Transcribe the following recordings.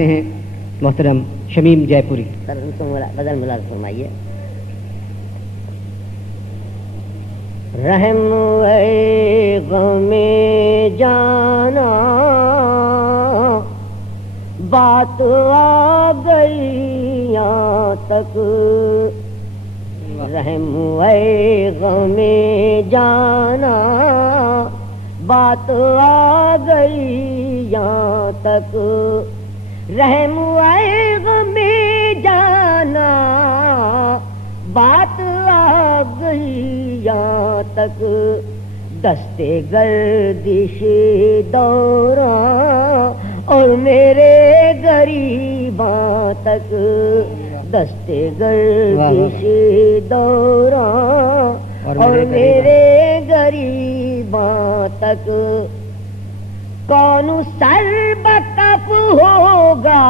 ہیں محترم شمیم جے پوری. بدل ملال فرمائیے. رحم اے غم جانا بات آ گئی یہاں تک. رحم اے غم جانا بات آ گئی یہاں تک. رحم اے غم جانا بات آ گئی یہاں تک. دستے گردش دوراں اور میرے غریباں تک. دستے گردش دوراں اور میرے غریباں تک. کون سر بکف ہوگا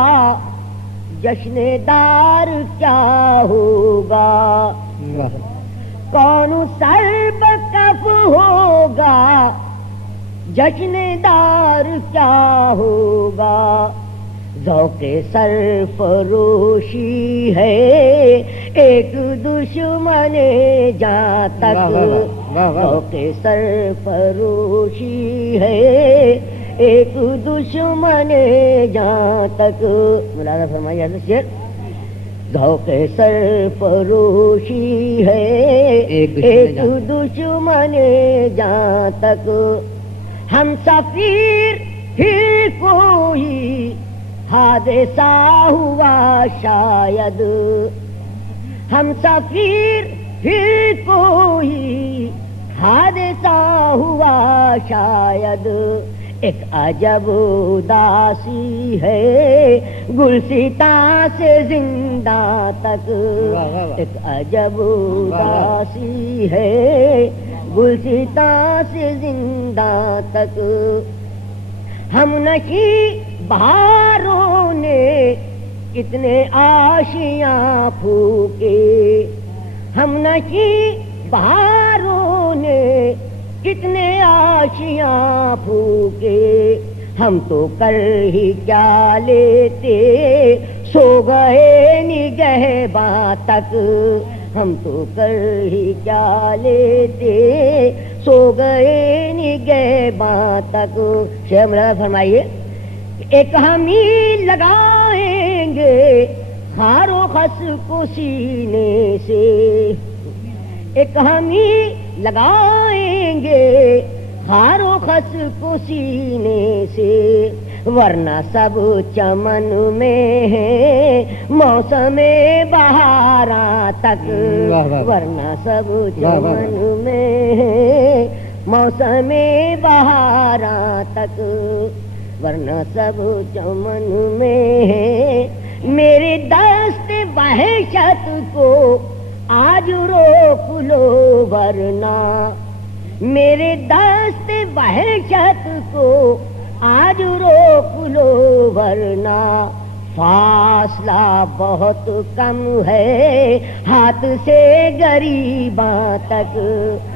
جشن دار کیا ہوگا. کون سر بکف ہوگا جشن دار کیا ہوگا. ذوق سرفروشی ہے ایک دشمن جاں تک. ذوق سرفروشی ہے ایک دشمن جاں تک. مولانا فرمائیے شعر. ذوق سرفروشی ہے ایک دشمن جاں تک. ہم سفیر ہی کوئی حادثہ ہوا شاید. ہم سفیر ہی کوئی حادثہ ہوا شاید. ایک عجب اداسی ہے گلستاں سے زندہ تک. ایک عجب اداسی ہے گلستاں سے زندہ تک. ہم نشیں بہاروں نے کتنے آشیاں پھونکے. ہم نشیں بہاروں نے کتنے آشیاں پھونکے. ہم تو کر ہی کیا لیتے سو گئے نگہباں تک. ہم تو کر ہی کیا لیتے سو گئے نگہباں تک. شیخ مولانا فرمائیے. ایک ہم ہی لگائیں گے خار و خس کو سینے سے. ایک ہم ہی لگائیں گے خار و خس کو سینے سے. ورنہ سب چمن میں ہے موسم بہاراں تک. ورنہ سب چمن میں ہے موسم بہاراں تک. ورنہ سب چمن میں ہے. میرے دست وحشت کو آج روک لو ورنہ. میرے دست وحشت کو آج روک لو ورنہ. فاصلہ بہت کم ہے ہاتھ سے غریباں تک.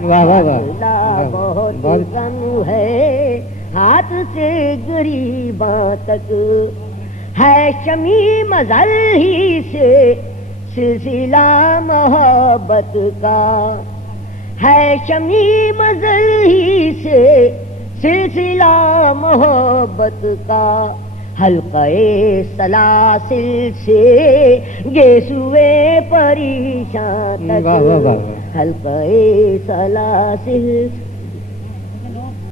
فاصلہ بہت کم ہے ہاتھ سے غریباں تک. ہے شمیم ازل ہی سے سلسلہ محبت کا. ہے شمیم ازل ہی سے سلسلہ محبت کا. حلقہ سلاسل سے گیسوئے پریشان تک. حلقہ سلاسل